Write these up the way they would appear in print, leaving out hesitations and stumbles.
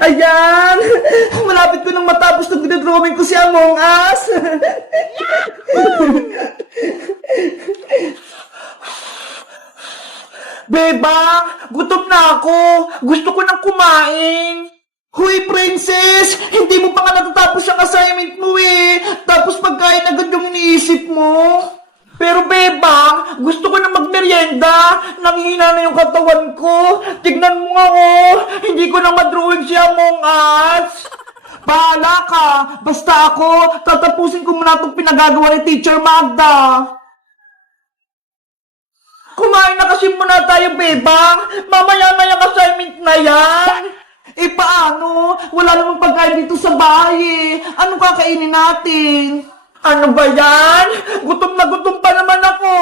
Ayan! Malapit ko nang matapos na pinadrawing ko si Among Us! Bebang! Gutom na ako! Gusto ko nang kumain! Huy, princess! Hindi mo pa nga natatapos ang assignment mo eh! Tapos pagkain agad yung iniisip mo! Pero bebang, gusto ko na magmerienda. Nanghina na yung katawan ko. Tignan mo nga oh, hindi ko na madrawing si Among Us. Bahala ka. Basta ako, tatapusin ko muna itong pinagagawa ni Teacher Magda. Kumain na kasi muna tayo, bebang. Mamaya na yung assignment na yan. Eh paano? Wala namang pagkain dito sa bahay eh. Anong kakainin natin? Ano ba yan? Gutom na gutom pa naman ako.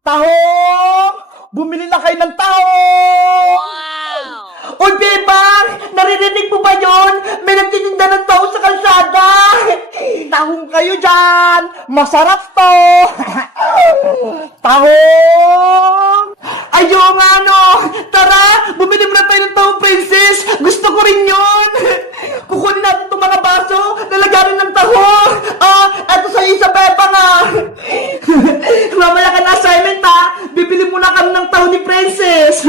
Tahong! Bumili na kayo ng tahong! Wow! Oy, bebang! Naririnig mo ba yun? May nagtitinda ng tahong sa kalsada! Tahong kayo dyan! Masarap to! Tahong! Ayaw nga no! Tara! Bumili mo na tayo ng tahong, princess! Gusto ko rin yun! Kukunin natin itong mga baso, lalagarin ng tahong! Eto sa isa, bebang ah! Mamaya ka na assignment ha! Bibili muna kami ng tahong ni princess!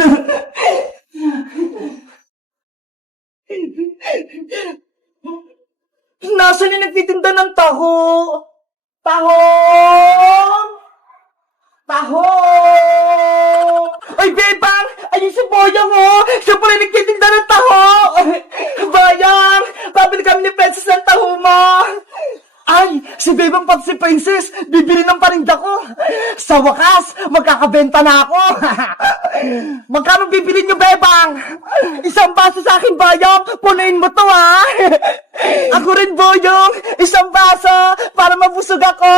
Nasaan yung nagtitinda ng taho? Tahong! Tahong! Ay, bebang! Ayun si Boyong, oh! Siya pala nagtitinda ng taho! Bayang! Pabili kami ni Princess ng taho mo! Ay! Si bebang pati si Princess! Bibili ng parinda ko! Sa wakas! Magkakabenta na ako! Magkano bibili niyo, bebang? Isang baso sa akin, Bayang! Punuin mo to, ha! Ako rin, Boyong! Isang baso! Para mabusog ako!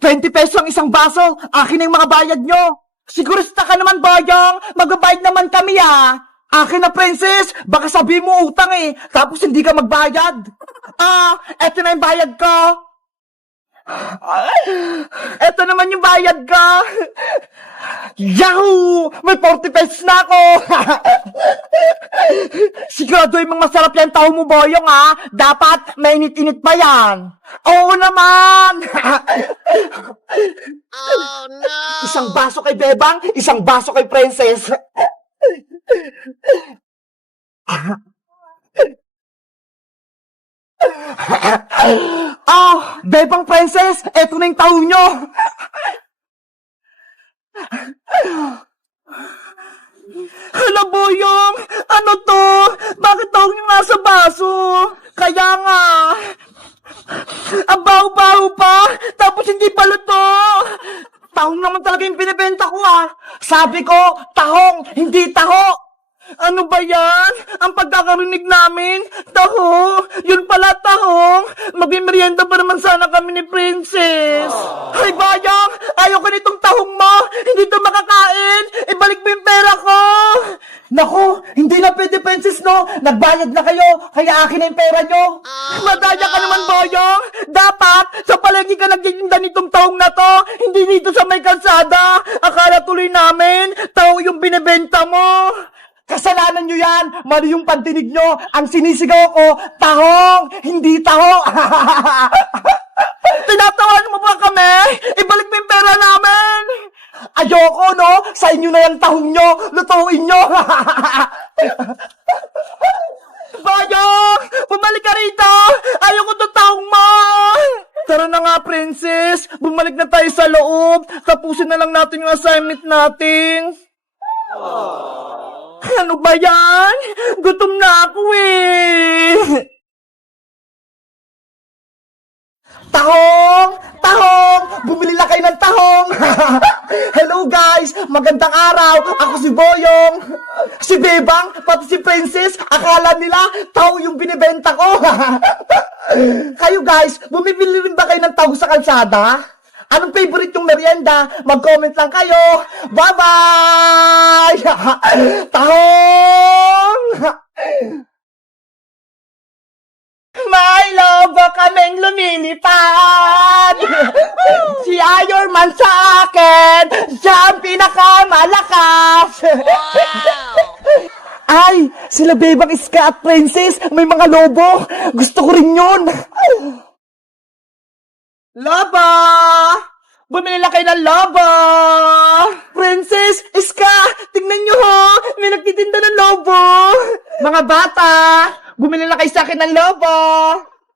20 pesos ang isang baso! Akin ang mga bayad nyo! Sigurista ka naman, Boyong! Magbabayad naman kami, ha! Akin na, princess! Baka sabihin mo utang eh! Tapos hindi ka magbayad! Eto na yung bayad ko! Eto naman yung bayad ko! Yahoo! May 40 pesos na ako! Siguraduhin mong masarap yan tao mo, Boyong, ha? Dapat mainit-init pa yan! Oo naman! Oh no! Isang baso kay Bebang, isang baso kay Princess! Bebang, Princess, eto na yung taho nyo. Hala, Boyong, ano to? Bakit taho nyo nasa baso? Kaya nga, ang baho-baho pa, tapos hindi pa luto. Tahong naman talaga yung binibenta ko ah. Sabi ko, tahong, hindi taho. Ano ba yan? Ang pagkakarinig namin? Taho? Yun pala tahong? Magmimerienda pa naman sana kami ni Princess. Ay, Bayang! Ayaw ko nitong tahong mo! Hindi to makakain! Ibalik mo yung pera ko! Naku! Hindi na pwede, Princess, no? Nagbayad na kayo, kaya akin na yung pera nyo. Madaya ka naman, Bayang! Dapat, sa palengke ka nagtitinda nitong tahong na to, hindi dito sa may kalsada. Akala tuloy namin, taho yung binibenta mo. Kasalanan nyo yan! Mali yung pantinig nyo! Ang sinisigaw ko, tahong! Hindi taho! Tinatawan mo ba kami? Ibalik mo yung pera namin! Ayoko, no? Sa inyo na yung tahong nyo! Lutuin nyo! Bayong! Bumalik ka rito! Ayoko itong tahong mo! Tara na nga, Princess! Bumalik na tayo sa loob! Tapusin na lang natin yung assignment natin! Ano ba yan? Gutom na ako eh! Tahong! Tahong! Bumili na kayo ng tahong! Hello guys! Magandang araw! Ako si Boyong! Si Bebang, pati si Princess, akala nila taho yung binibenta ko! Kayo guys, bumibili rin ba kayo ng taho sa kalsada? Anong favorite yung merienda? Mag-comment lang kayo! Bye-bye! Tahong! May lobo kaming lumilipad! Si Iron Man sa akin, siya ang pinakamalakas! Wow! Sila Bebang Iska at Princess, may mga lobo. Gusto ko rin yun. Lobo! Bumili lang kayo ng lobo! Princess, Iska, tingnan nyo ho! May nagtitinda ng lobo! Mga bata, bumili lang kayo sa akin ng lobo!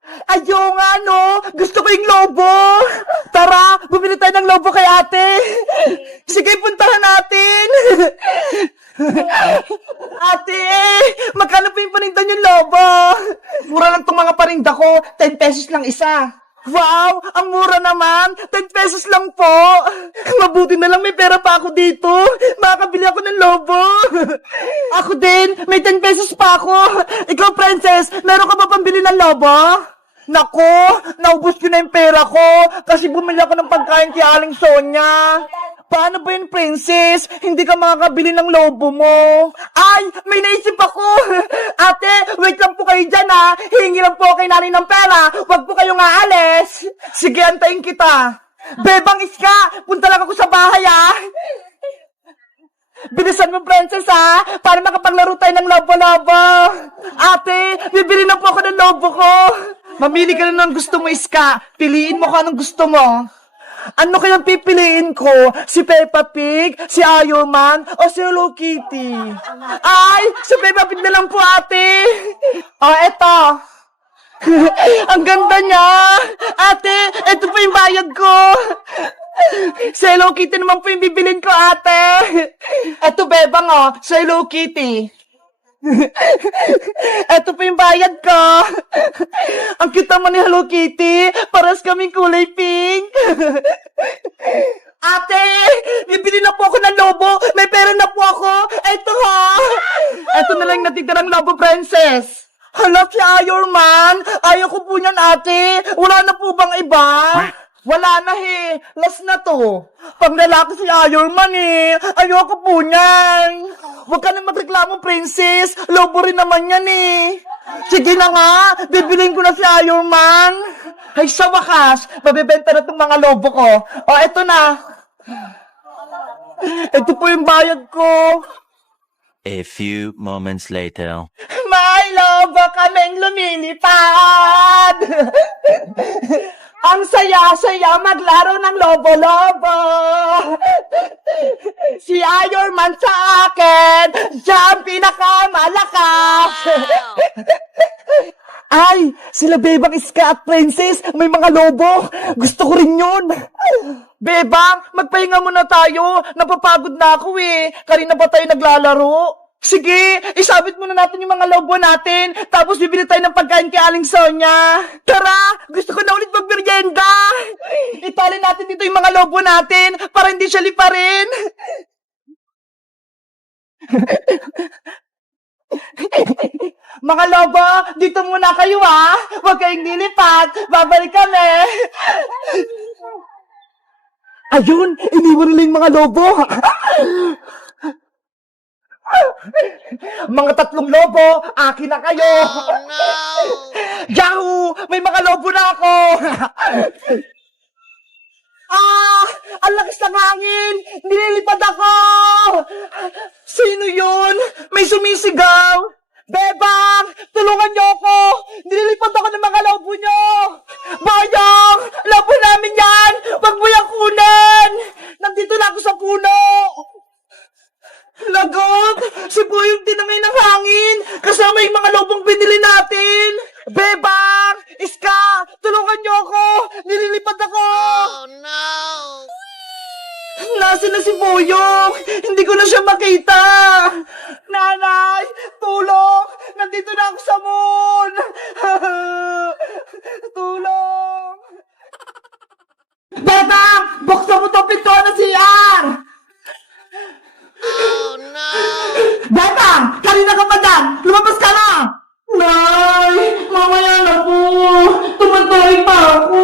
Ayaw nga, no? Gusto ko yung lobo! Tara, bumili tayo ng lobo kay ate! Sige, puntahan natin! Ate, magkano po yung paninda yung lobo? Mura lang itong mga paninda ko, 10 pesos lang isa. Wow, ang mura naman, 10 pesos lang po. Mabuti na lang may pera pa ako dito. Makakabili ako ng lobo. Ako din, may 10 pesos pa ako. Ikaw, Princess, meron ka ba pambili ng lobo? Nako, naubos ko na yung pera ko kasi bumili ako ng pagkain kay Aling Sonia. Paano ba yun, Princess? Hindi ka makakabili ng lobo mo. Ay, may naisip ako. Ate, wait lang po kayo dyan ha. Hihingi lang po kay nanay ng pera. Huwag po kayong aalis. Sige, antayin kita. Bebang Iska, punta lang ako sa bahay ha. Bilisan mo, Princess, ha? Para makapaglaro tayo ng lobo-lobo. Ate, bibili na po ako ng lobo ko. Mamili ka na ng gusto mo, Iska. Piliin mo kung anong gusto mo. Ano kayang pipiliin ko? Si Peppa Pig, si Iron Man, o si Hello Kitty? Ay, si Peppa Pig na lang po, ate. O, eto. Ang ganda niya. Ate, eto pa yung bayad ko. Si Hello Kitty naman po yung bibilin ko, ate. Eto, Bebang, si Hello Kitty. Eto pa yung bayad ko. Ang cute naman ni Hello Kitty. Paras kaming kulay pink. Ate, bibili na po ako ng lobo. May pera na po ako. Eto ha. Eto na lang natitirang lobo, Princess. Hala, si Iron Man. Ayaw ko po niyan, ate. Wala na po bang iba? Wala na he. Last na to. Pang lalaki si Iron Man eh. Ayoko po niyan. Huwag ka na magreklamo, Princess. Lobo rin naman yan eh. Sige na nga. Bibilin ko na si Iron Man. Ay, sa wakas. Mabibenta na itong mga lobo ko. O, eto na. Ito po yung bayad ko. A few moments later. May lobo kaming lumilipad. Ang saya-saya maglaro ng lobo-lobo. Si Iron Man sa akin, siya ang pinakamalakas. Ay, sila Bebang Iska at Princess, may mga lobo. Gusto ko rin yun. Bebang, magpahinga muna tayo. Napapagod na ako eh. Kanina pa tayo naglalaro. Sige, isabit muna natin yung mga lobo natin, tapos bibili tayo ng pagkain kay Aling Sonia. Tara, gusto ko na ulit magmerienda. Itali natin dito yung mga lobo natin, para hindi siya liparin. Mga lobo, dito muna kayo ha. Huwag kayong lilipat, babalik kami. Ayun, iniwan nila yung mga lobo. Mga 3 lobo, akin na kayo. Oh, no! Yahoo! May mga lobo na ako. Ang lakas ng hangin. Nililipad ako. Sino yun? May sumisigaw. Bebang, tulungan niyo ako. Nililipad ako ng mga lobo niyo. Boyong, lobo namin yan. Wag mo yung kunin. Nandito na ako sa puno. Lagot! Si Boyong tinangay ng hangin! Kasama yung mga lobong binili natin! Bebang! Iska! Tulungan niyo ako! Nililipad ako! Oh no! Nasaan na si Boyong? Hindi ko na siya makita! Nanay! Tulong! Nandito na ako sa moon! Tulong! Bebang! Buksan mo to pinto na CR! Oh, no! Bebang! Kanina ka pa dyan! Lumabas ka na! Nay! Mamaya na po! Tumatay pa ako!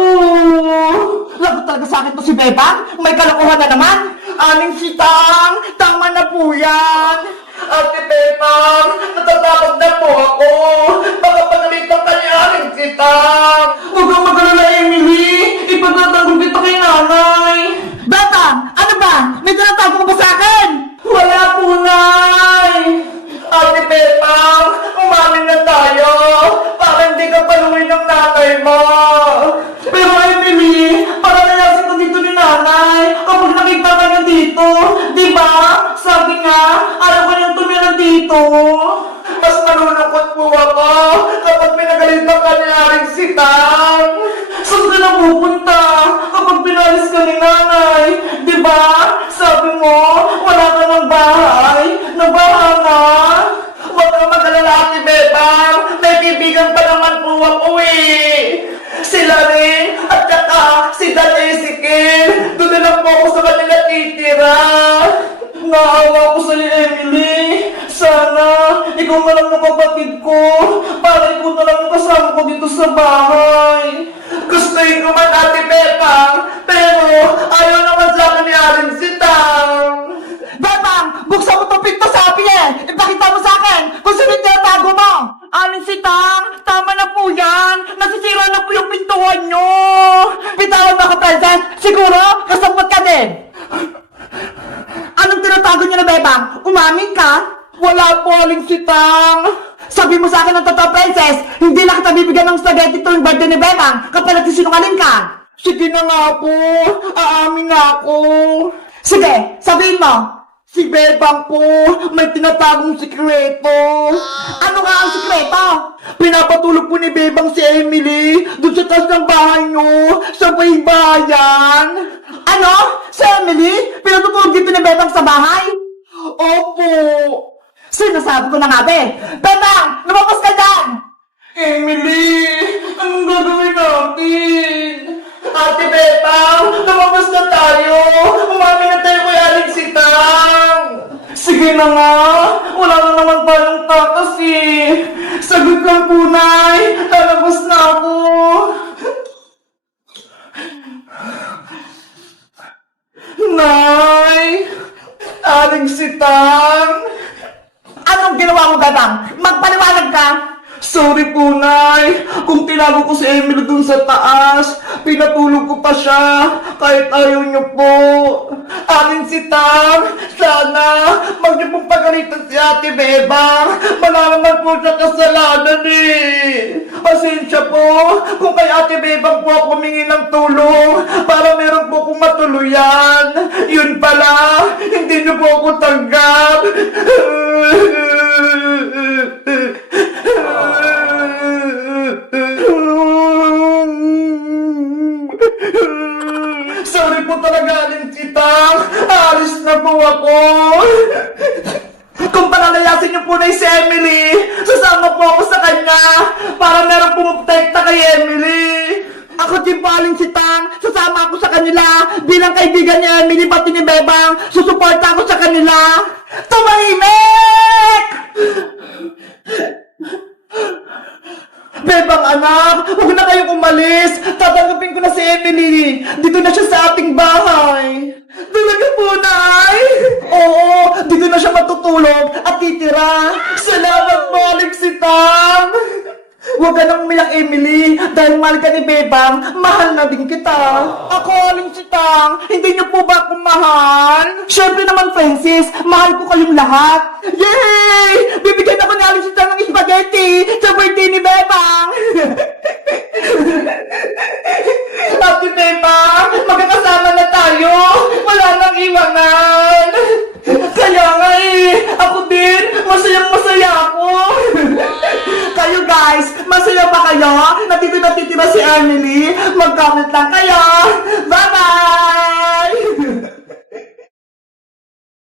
Lagot talaga sa akin to si Bebang? May kalokohan na naman! Aling sitang! Tama na po yan! Ate Bebang! Natatakot na po ako! Baka pagalitan ka ni Aling sitang! Huwag kang mag-alala, Emily! Ipagtatanggol kita kay nanay! Bebang! Ano ba? May tinatago ka ba sa akin? Wala po, Nay! Ate Bebang! Ayaw ko niyang tumira dito. Mas malulungkot po ako kapag pinagalitan ka ni Aring Sitang. Saan ka na pupunta kapag pinalis ka ni nanay? Diba? Sabi mo, wala ka ng bahay. Nabahanga. Huwag kang mag-alala, Ate Bebang. May kaibigan pa naman po ako eh. Sila rin at saka si Dan Ezekiel. Doon na lang po ako sa kanila titira. Naawa ko sa'yo, Emily. Sana, ikaw na lang ang kapatid ko. Para ikaw na lang ang kasama ko dito sa bahay. Gustuin ko man, Ate Bebang. Pero, ayaw naman sa akin ni Aring Sitang. Bebang, buksan mo itong pinto sa api eh. Ipakita mo sa akin kung sino yung tinatago mo. Aling Sitang, tama na po yan. Nasisira na po yung pintuan nyo. Bitawan mo ako, Princess. Siguro, kasabot ka din. Anong tinatago nyo na, Bebang? Umamin ka? Wala po, Aling Sitang. Sabi mo sa akin ng totoo, Princess. Hindi na kita bibigyan ng spaghetti tuwing birthday ni Bebang kapag nagsisinungaling ka. Sige na nga po. Aamin na ako. Sige, sabihin mo. Si Bebang po, may tinatagong sikreto. Ano nga ang sikreto? Pinapatulog po ni Bebang si Emily doon sa taas ng bahay nyo, sa may bayan. Ano? Si Emily? Pinatutulog dito ni Bebang sa bahay? Opo. Sinasabi ko na nga, be. Bebang, lumabas ka dyan! Emily, anong gagawin natin? Ate Bebang, lumabas na tayo. Umamin na tayo kay Aling Sitang. Sige na nga, wala na naman tayong takas eh. Sagot lang po, Nay. Lalabas na ako. Nay, Aling Sitang. Anong ginawa mo, Bebang? Magpaliwanag ka. Sorry po, Nay. Kung tinago ko si Emily dun sa taas, pinatulog ko pa siya, kahit ayaw niyo po. Aling Sitang, sana, mag niyo pong pagalitan si Ate Bebang. Wala naman po siya kasalanan eh. Pasensya po, kung kay Ate Bebang po ako humingi ng tulong, para meron po akong matuluyan. Yun pala, hindi niyo po ako tanggap. Sorry po talaga, Aling Sitang. Alis na po ako. Kung palalayasin niyo po na si Emily, sasama po ako sa kanya para meron pumuprotekta kay Emily. Ako din po, Aling Sitang. Sasama ako sa kanila bilang kaibigan ni Emily pati ni Bebang. Susuporta ako sa kanila. Tumahimik! Bebang anak, huwag na kayong umalis. Tatanggapin ko na si Emily. Dito na siya sa ating bahay. Talaga po, Nay? Oo, dito na siya matutulog at titira. Salamat po, Aling Sitang. Huwag ka nang umiyak, Emily. Dahil mahal ka ni Bebang, mahal na din kita. Ako, Aling Sitang, hindi niyo po ba akong mahal? Siyempre naman, Francis, mahal ko kayong lahat. Yay! Bibigyan ako ni Aling Sitang ng spaghetti sa birthday ni Bebang. Ate Bebang, magkakasama na tayo. Wala nang iwanan. Kaya nga eh, ako din, masayang-masaya ako. Kayo guys, masaya ba kayo? Natitira si Emily? Mag-comment lang kayo. Bye-bye!